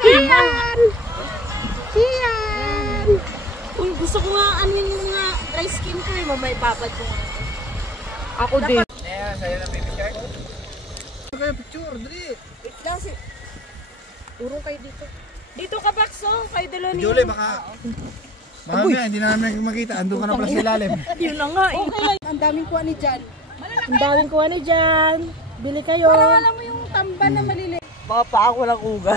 Kian! Kian! Uy, gusto ko nga anuhin yung mga dry skin ko eh. Mamay babad ko nga. Ako din. Ayan, sa'yo na baby shark. Kaya picture, dali. Wait lang si... Urong kayo dito. Dito ka, Bakso. Kayo dalawa niyo. Julie, baka... Mamaya, hindi na namin makita. Andun ka na pala sa ilalim. Yun na nga eh. Okay. Ang daming kuha ni Jan. Ang daming kuha ni Jan. Bili kayo. Parang alam mo yung tamba na maliliit. Baka pa ako lang uga.